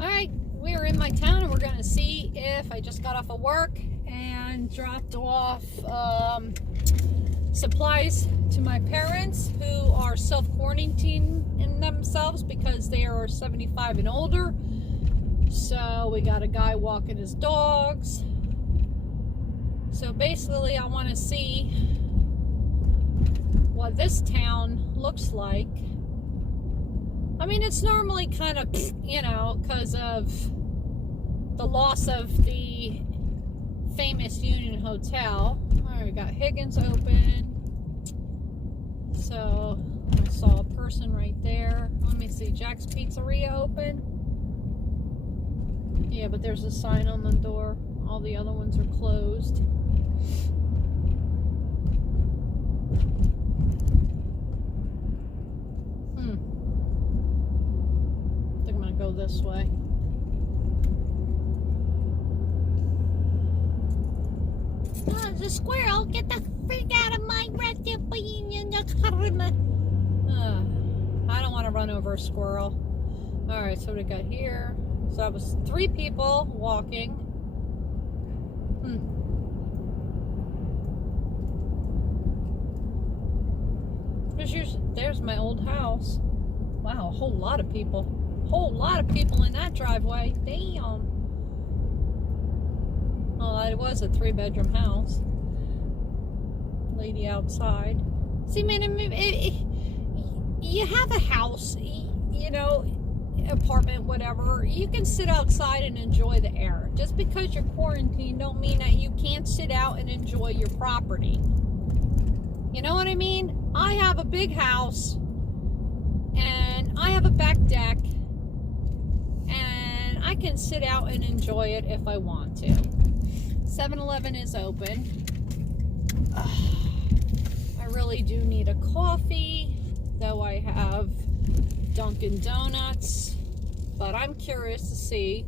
Alright, we're in my town and we're going to see if I just got off of work and dropped off supplies to my parents who are self-quarantining themselves because they are 75 and older. So we got a guy walking his dogs. So basically I want to see what this town looks like. I mean, it's normally kind of, you know, because of the loss of the famous Union Hotel. Alright, we got Higgins open. So, I saw a person right there. Let me see, Jack's Pizzeria open. Yeah, but there's a sign on the door. All the other ones are closed. Go this way. Oh, it's a squirrel. Get the freak out of my recipe. I don't want to run over a squirrel. Alright, so what we got here? So that was 3 people walking. There's my old house. Wow, a whole lot of people. Whole lot of people in that driveway. Damn. Well, it was a 3-bedroom house. Lady outside. See, man, you have a house, you know, apartment, whatever. You can sit outside and enjoy the air. Just because you're quarantined don't mean that you can't sit out and enjoy your property. You know what I mean? I have a big house and I have a back deck. And I can sit out and enjoy it if I want to. 7-Eleven is open. I really do need a coffee, though I have Dunkin' Donuts. But I'm curious to see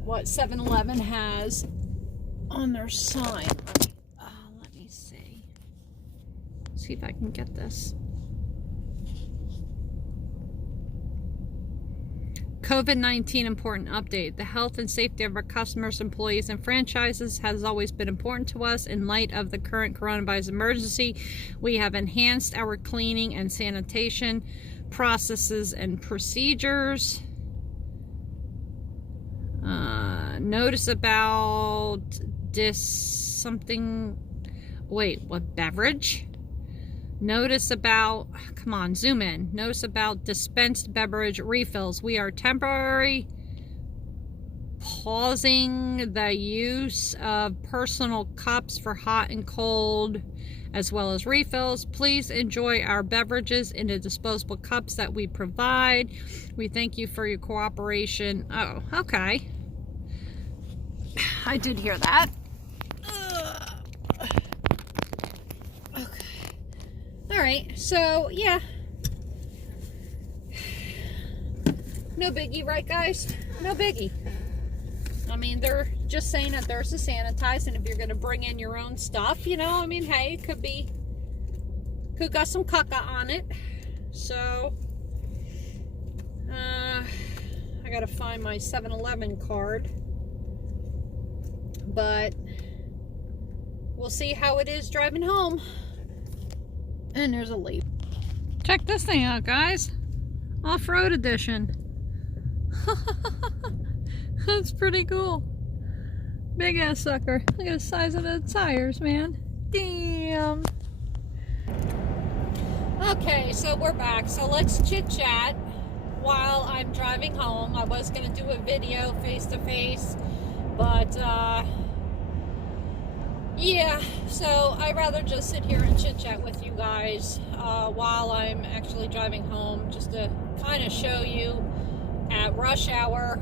what 7-Eleven has on their sign. Let me see. See if I can get this. COVID-19 important update. The health and safety of our customers, employees, and franchises has always been important to us. In light of the current coronavirus emergency, we have enhanced our cleaning and sanitation processes and procedures. Notice about what beverage? Notice about, come on, zoom in. Notice about dispensed beverage refills. We are temporarily pausing the use of personal cups for hot and cold, as well as refills. Please enjoy our beverages in the disposable cups that we provide. We thank you for your cooperation. Oh, okay. I did hear that. Alright, so yeah, no biggie, right guys? No biggie. I mean, they're just saying that there's a sanitize, and if you're going to bring in your own stuff, you know, I mean, hey, it could got some caca on it. So, I got to find my 7-Eleven card, but we'll see how it is driving home. And there's a leaf. Check this thing out, guys. Off-road edition. That's pretty cool. Big ass sucker. Look at the size of the tires, man. Damn. Okay, so we're back. So let's chit-chat while I'm driving home. I was going to do a video face-to-face, but yeah, so I'd rather just sit here and chit-chat with you guys while I'm actually driving home, just to kind of show you at rush hour,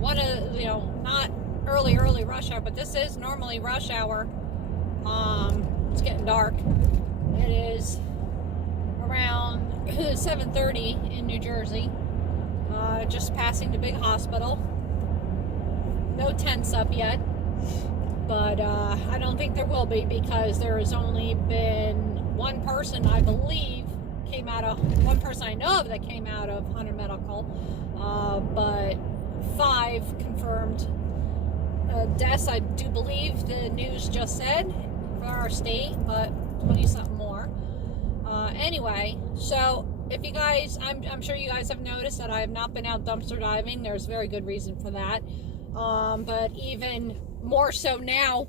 not early rush hour, but this is normally rush hour. It's getting dark. It is around 7:30 in New Jersey. Just passing the big hospital. No tents up yet. But I don't think there will be, because there has only been one person, I believe, one person I know of that came out of Hunter Medical. But 25 confirmed deaths, I do believe the news just said, for our state, but 20-something more. Anyway, so if you guys, I'm sure you guys have noticed that I have not been out dumpster diving. There's very good reason for that. But even more so now,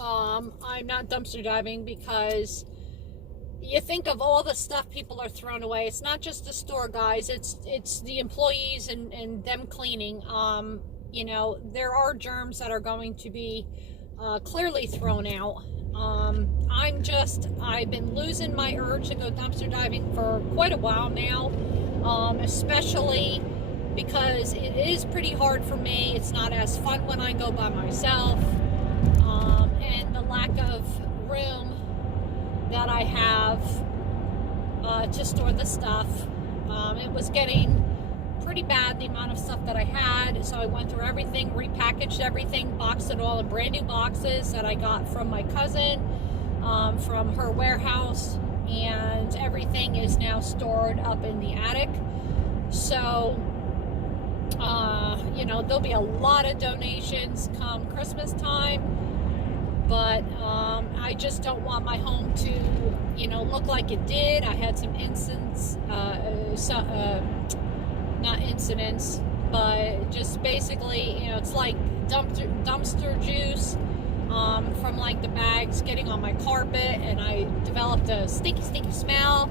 I'm not dumpster diving because you think of all the stuff people are throwing away. It's not just the store guys, it's the employees and them cleaning. You know, there are germs that are going to be clearly thrown out. I've been losing my urge to go dumpster diving for quite a while now, especially because it is pretty hard for me. It's not as fun when I go by myself, and the lack of room that I have to store the stuff. It was getting pretty bad, the amount of stuff that I had, so I went through everything, repackaged everything, boxed it all in brand new boxes that I got from my cousin, from her warehouse, and everything is now stored up in the attic. So you know, there'll be a lot of donations come Christmas time, but I just don't want my home to, you know, look like it did. I had some incidents, not incidents, but just basically, you know, it's like dumpster juice from like the bags getting on my carpet, and I developed a stinky smell,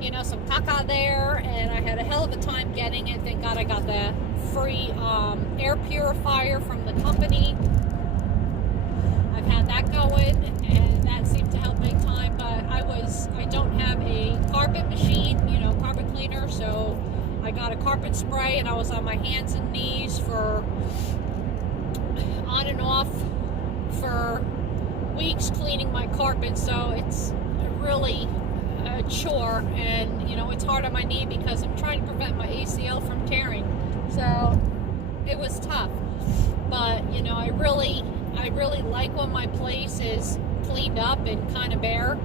you know, some caca there, and I had a hell of a time getting it. Thank God I got the free air purifier from the company. I've had that going, and that seemed to help big time, but I don't have a carpet machine, you know, carpet cleaner, so I got a carpet spray, and I was on my hands and knees for on and off for weeks cleaning my carpet. So it's really a chore, and you know, it's hard on my knee because I'm trying to prevent my ACL from tearing. So it was tough, but you know, I really like when my place is cleaned up and kind of bare,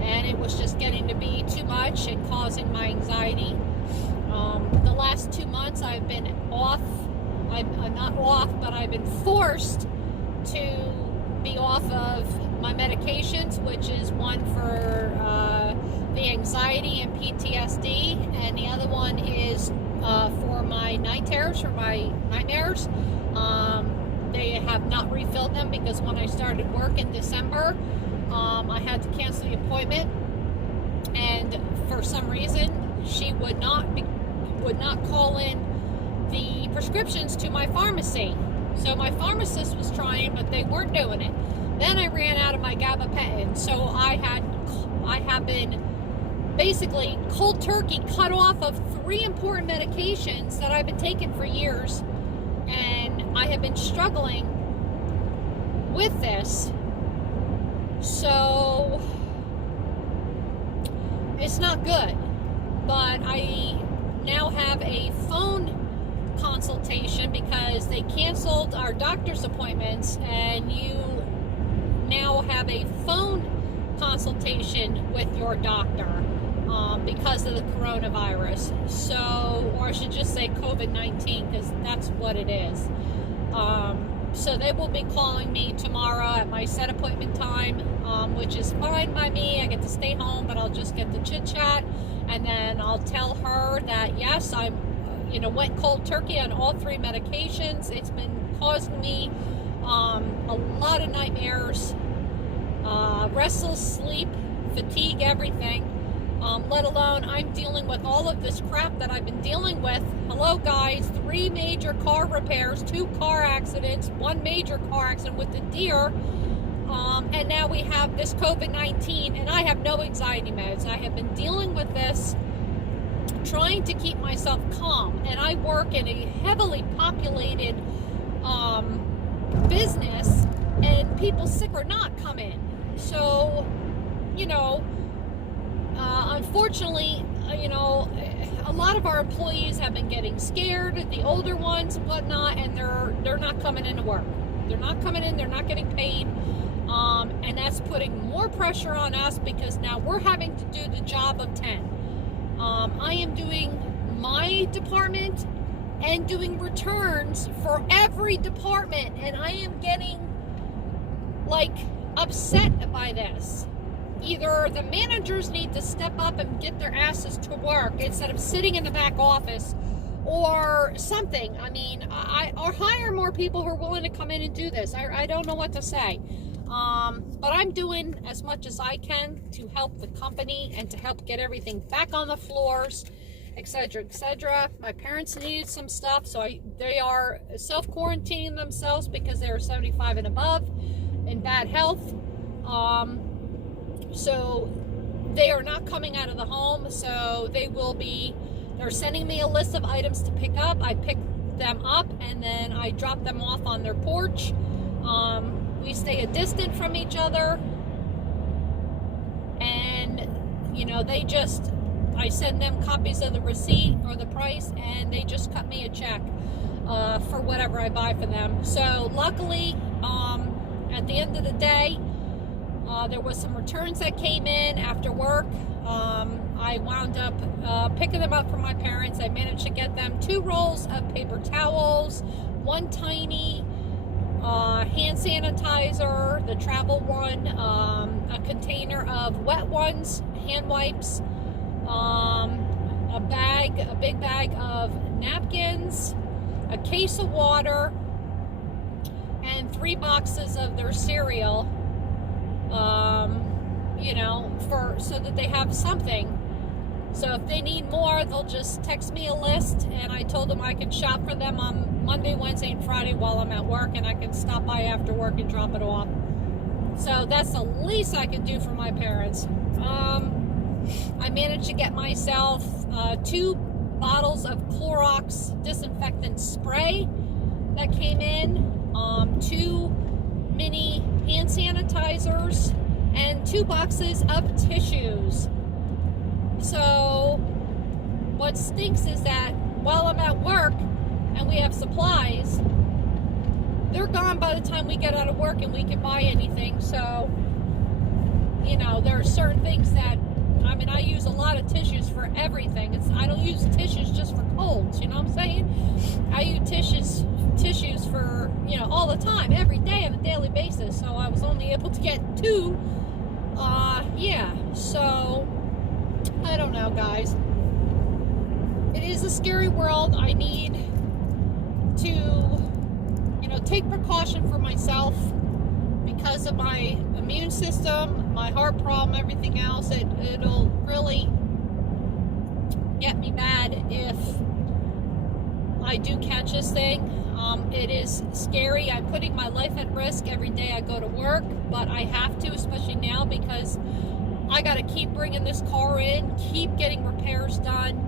and it was just getting to be too much and causing my anxiety. The last 2 months I've been off. I'm not off, but I've been forced to be off of my medications, which is one for the anxiety and PTSD, and the other one is for my night terrors, for my nightmares. They have not refilled them because when I started work in December, I had to cancel the appointment, and for some reason she would not call in the prescriptions to my pharmacy. So my pharmacist was trying, but they weren't doing it. Then I ran out of my gabapentin, so I have been basically cold turkey cut off of 3 important medications that I've been taking for years, and I have been struggling with this. So it's not good, but I now have a phone consultation because they canceled our doctor's appointments, and you now have a phone consultation with your doctor because of the coronavirus. So, or I should just say COVID-19, because that's what it is. So they will be calling me tomorrow at my set appointment time, which is fine by me. I get to stay home, but I'll just get the chit chat, and then I'll tell her that yes, I'm, you know, went cold turkey on all 3 medications. It's been causing me a lot of nightmares, restless sleep, fatigue, everything. Let alone I'm dealing with all of this crap that I've been dealing with. Hello guys, 3 major car repairs, 2 car accidents, 1 major car accident with the deer, and now we have this COVID-19, and I have no anxiety meds. I have been dealing with this, trying to keep myself calm, and I work in a heavily populated business, and people sick or not come in. So, you know, unfortunately, you know, a lot of our employees have been getting scared, the older ones and whatnot, and they're not coming into work. They're not coming in, they're not getting paid, and that's putting more pressure on us because now we're having to do the job of 10. I am doing my department, and doing returns for every department, and I am getting like upset by this. Either the managers need to step up and get their asses to work instead of sitting in the back office, or something. I mean, or hire more people who are willing to come in and do this. I don't know what to say. But I'm doing as much as I can to help the company and to help get everything back on the floors, etc., etc. My parents needed some stuff, so they are self-quarantining themselves because they are 75 and above in bad health. So they are not coming out of the home, so they're sending me a list of items to pick up. I pick them up and then I drop them off on their porch. We stay a distance from each other, and I send them copies of the receipt or the price, and they just cut me a check for whatever I buy for them. So luckily, at the end of the day, there was some returns that came in after work. I wound up picking them up from my parents. I managed to get them 2 rolls of paper towels, 1 tiny hand sanitizer, the travel one, a container of wet ones, hand wipes, a big bag of napkins, a case of water, and 3 boxes of their cereal, so that they have something. So if they need more, they'll just text me a list, and I told them I could shop for them on Monday, Wednesday, and Friday while I'm at work, and I can stop by after work and drop it off. So that's the least I can do for my parents. I managed to get myself 2 bottles of Clorox disinfectant spray that came in, 2 mini hand sanitizers, and 2 boxes of tissues. So what stinks is that while I'm at work and we have supplies, they're gone by the time we get out of work and we can buy anything. So, there are certain things that, I use a lot of tissues for everything. I don't use tissues just for colds, you know what I'm saying? I use tissues for, all the time, every day on a daily basis. So I was only able to get 2. So I don't know, guys. It is a scary world. I need to, take precaution for myself because of my immune system, my heart problem, everything else. It'll really get me bad if I do catch this thing. It is scary. I'm putting my life at risk every day I go to work, but I have to, especially now, because I got to keep bringing this car in, keep getting repairs done.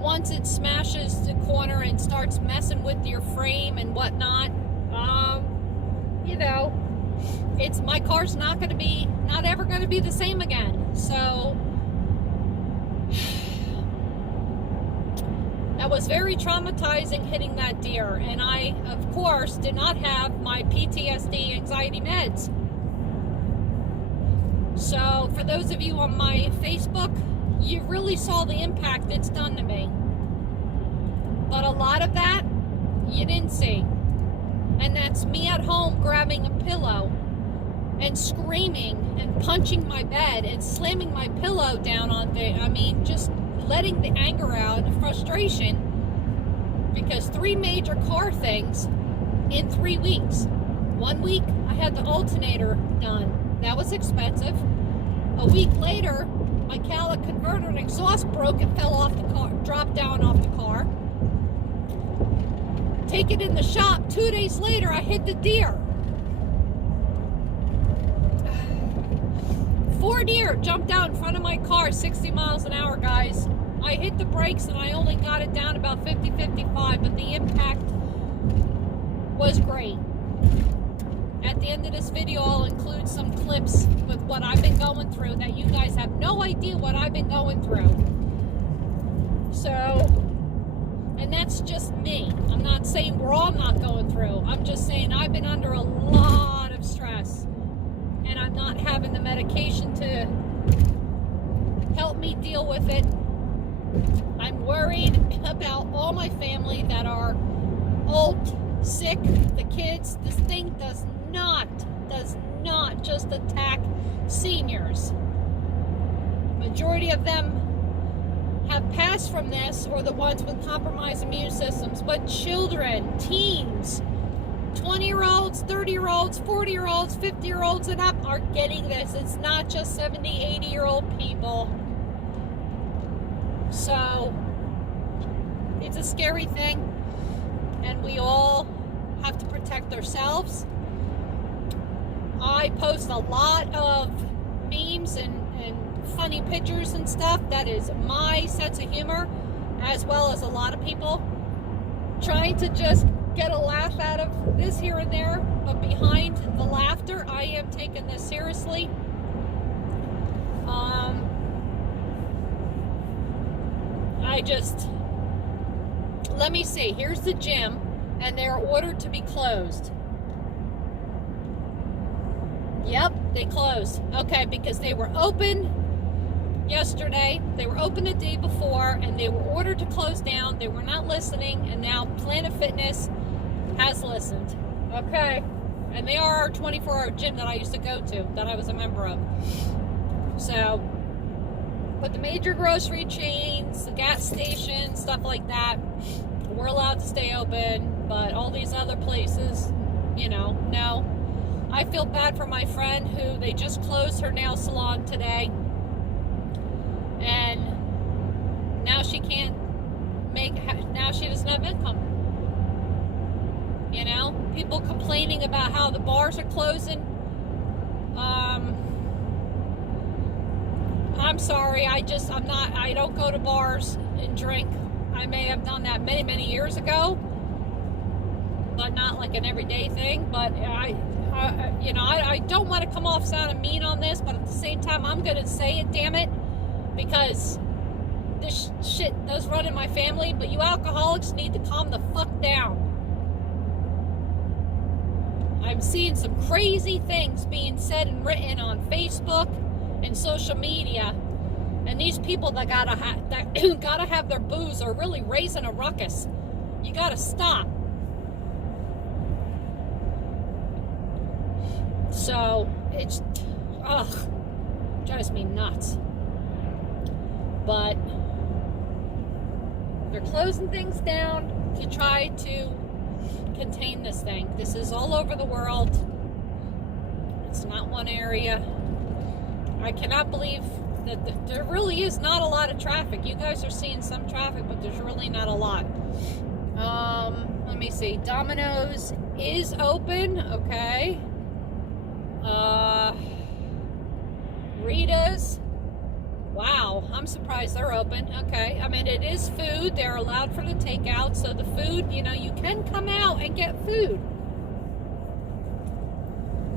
Once it smashes the corner and starts messing with your frame and whatnot, my car's not ever going to be the same again. So that was very traumatizing, hitting that deer, and I, of course, did not have my PTSD anxiety meds. So for those of you on my Facebook, you really saw the impact it's done to me. But a lot of that you didn't see. And that's me at home grabbing a pillow and screaming and punching my bed and slamming my pillow down on just letting the anger out, the frustration, because 3 major car things in 3 weeks. 1 week, I had the alternator done. That was expensive. A week later, my catalytic converter and exhaust broke and fell off the car, dropped down off the car. Take it in the shop. 2 days later, I hit the deer. 4 deer jumped out in front of my car, 60 miles an hour, guys. I hit the brakes and I only got it down about 50, 55, but the impact was great. At the end of this video, I'll include some clips with what I've been going through that you guys have no idea what I've been going through. So, and that's just me. I'm not saying we're all not going through. I'm just saying I've been under a lot of stress, and I'm not having the medication to help me deal with it. I'm worried about all my family that are old, sick, the kids. This thing does not just attack seniors. Majority of them have passed from this, or the ones with compromised immune systems, but children, teens, 20-year-olds, 30-year-olds, 40-year-olds, 50-year-olds and up are getting this. It's not just 70, 80-year-old people. So it's a scary thing, and we all have to protect ourselves. I post a lot of memes and funny pictures and stuff. That is my sense of humor, as well as a lot of people trying to just get a laugh out of this here and there. But behind the laughter, I am taking this seriously. Let me see. Here's the gym, and they're ordered to be closed. Yep, they closed. Okay, because they were open yesterday, they were open the day before, and they were ordered to close down. They were not listening, and now Planet Fitness has listened. Okay, and they are our 24-hour gym that I used to go to, that I was a member of. So, but the major grocery chains, the gas stations, stuff like that, we're allowed to stay open, but all these other places, you know, no. I feel bad for my friend who they just closed her nail salon today, and now she can't now she doesn't have income. You know, people complaining about how the bars are closing. I'm sorry, I don't go to bars and drink. I may have done that many, many years ago, but not like an everyday thing. But I don't want to come off sounding mean on this, but at the same time, I'm going to say it, damn it, because this shit does run in my family. But you alcoholics need to calm the fuck down. I'm seeing some crazy things being said and written on Facebook and social media, and these people that gotta have their booze are really raising a ruckus. You gotta stop. So it's drives me nuts. But they're closing things down to try to contain this thing. This is all over the world. It's not one area. I cannot believe that there really is not a lot of traffic. You guys are seeing some traffic, but there's really not a lot. Let me see. Domino's is open. Okay. Rita's. Wow, I'm surprised they're open. Okay, I mean, it is food. They're allowed for the takeout, so the food, you know, you can come out and get food.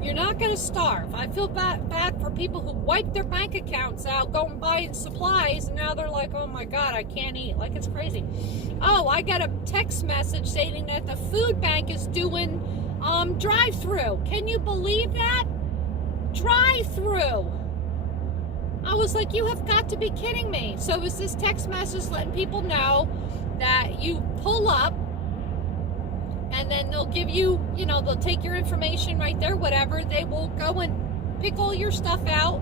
You're not going to starve. I feel bad for people who wipe their bank accounts out going buying supplies, and now they're like, oh my God, I can't eat. Like, it's crazy. Oh, I got a text message stating that the food bank is doing drive-through. Can you believe that? Drive-through. I was like, you have got to be kidding me. So is this text message letting people know that you pull up, and then they'll give you, you know, they'll take your information right there, whatever. They will go and pick all your stuff out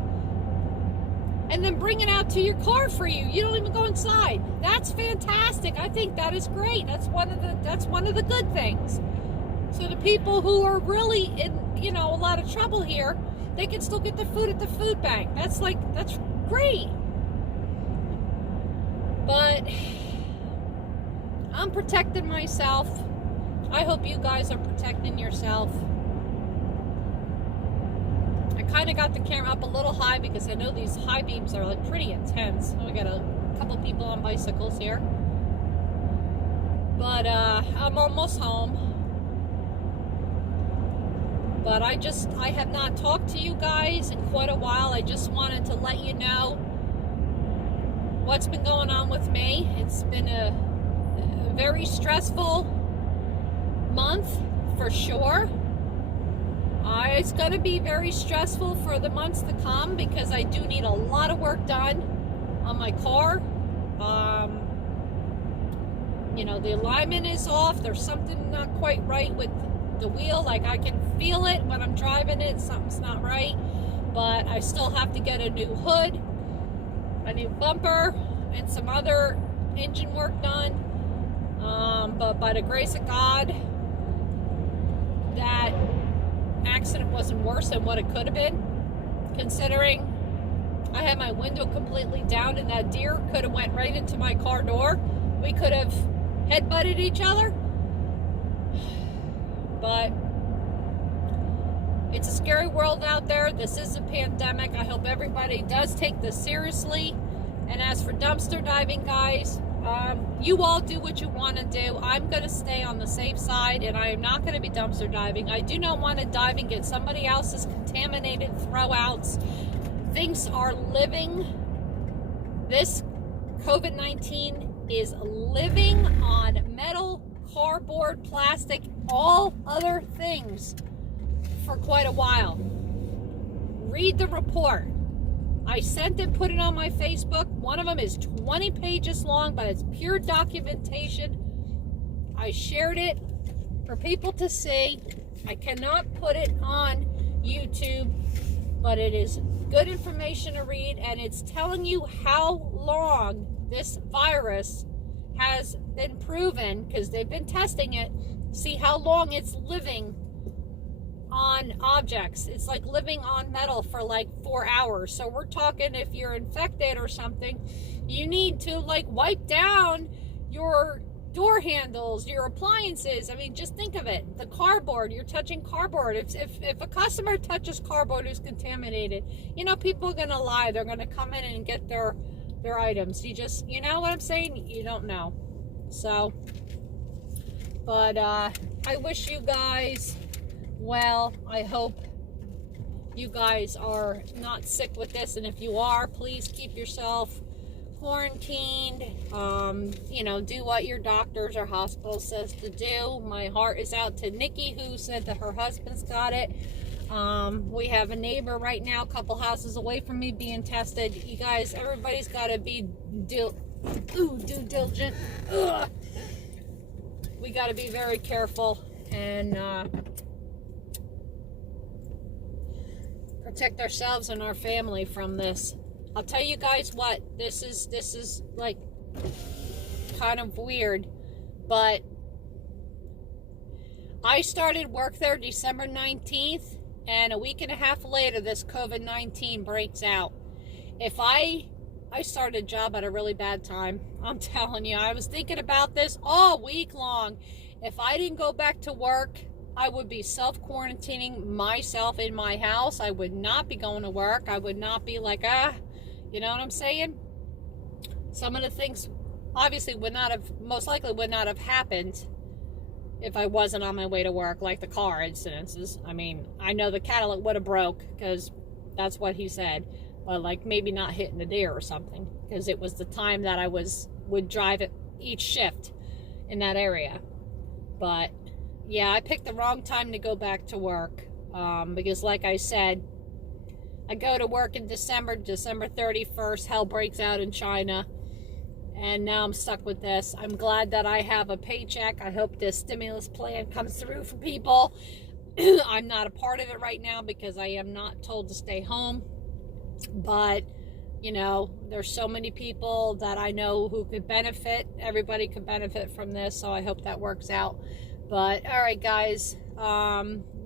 and then bring it out to your car for you. You don't even go inside. That's fantastic. I think that is great. That's one of the good things. So the people who are really in, you know, a lot of trouble here, they can still get their food at the food bank. That's great. But I'm protecting myself. I hope you guys are protecting yourself. I kind of got the camera up a little high because I know these high beams are like pretty intense. We got a couple people on bicycles here. But I'm almost home. But I have not talked to you guys in quite a while. I just wanted to let you know what's been going on with me. It's been a very stressful month for sure. It's going to be very stressful for the months to come because I do need a lot of work done on my car. You know, the alignment is off. There's something not quite right with the wheel. Like, I can feel it when I'm driving it. Something's not right. But I still have to get a new hood, a new bumper, and some other engine work done. But by the grace of God, that accident wasn't worse than what it could have been, considering I had my window completely down and that deer could have went right into my car door. We could have head-butted each other. But it's a scary world out there. This is a pandemic. I hope everybody does take this seriously. And as for dumpster diving, guys, you all do what you want to do. I'm going to stay on the safe side, and I am not going to be dumpster diving. I do not want to dive and get somebody else's contaminated throwouts. Things are living. This COVID-19 is living on metal, cardboard, plastic, all other things for quite a while. Read the report. I sent it, put it on my Facebook. One of them is 20 pages long, but it's pure documentation. I shared it for people to see. I cannot put it on YouTube, but it is good information to read, and it's telling you how long this virus has been proven, because they've been testing it, see how long it's living on objects. It's like living on metal for like 4 hours. So we're talking, if you're infected or something, you need to like wipe down your door handles, your appliances. I mean, just think of it. The cardboard, you're touching cardboard. If a customer touches cardboard who's contaminated, you know, people are gonna lie. They're gonna come in and get their items. You know what I'm saying? You don't know. So, but I wish you guys well. I hope you guys are not sick with this, and if you are, please keep yourself quarantined. You know, do what your doctors or hospital says to do. My heart is out to Nikki, who said that her husband's got it. We have a neighbor right now, a couple houses away from me, being tested. You guys, everybody's got to be due diligent. Ugh. We got to be very careful and protect ourselves and our family from this. I'll tell you guys what, this is like kind of weird, but I started work there December 19th, and a week and a half later, this COVID-19 breaks out. If I started a job at a really bad time, I'm telling you, I was thinking about this all week long. If I didn't go back to work, I would be self-quarantining myself in my house. I would not be going to work. I would not be like, you know what I'm saying? Some of the things obviously most likely would not have happened if I wasn't on my way to work, like the car incidences. I mean, I know the catalytic would have broke, because that's what he said, but like maybe not hitting the deer or something, because it was the time that I would drive it each shift in that area. But yeah, I picked the wrong time to go back to work, because like I said, I go to work in December 31st, hell breaks out in China, and now I'm stuck with this. I'm glad that I have a paycheck. I hope this stimulus plan comes through for people. I'm not a part of it right now because I am not told to stay home, but you know, there's so many people that I know who could benefit. Everybody could benefit from this, so I hope that works out. But all right, guys,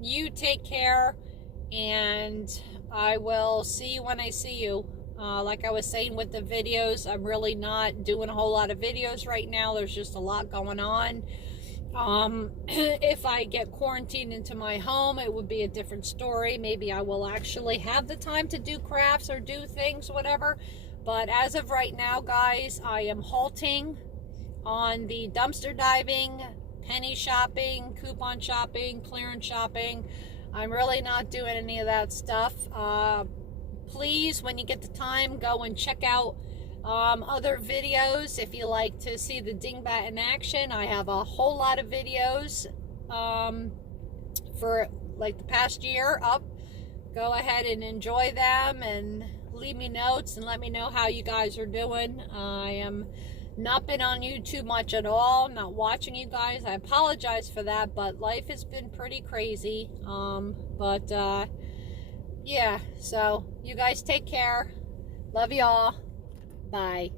you take care, and I will see you when I see you. Like I was saying with the videos, I'm really not doing a whole lot of videos right now. There's just a lot going on. If I get quarantined into my home, it would be a different story. Maybe I will actually have the time to do crafts or do things, whatever. But as of right now, guys, I am halting on the dumpster diving, penny shopping, coupon shopping, clearance shopping. I'm really not doing any of that stuff. Please, when you get the time, go and check out other videos. If you like to see the dingbat in action, I have a whole lot of videos for like the past year up. Go ahead and enjoy them and leave me notes and let me know how you guys are doing. I am not been on YouTube much at all. Not watching you guys. I apologize for that, but life has been pretty crazy. Yeah, so you guys take care. Love y'all. Bye.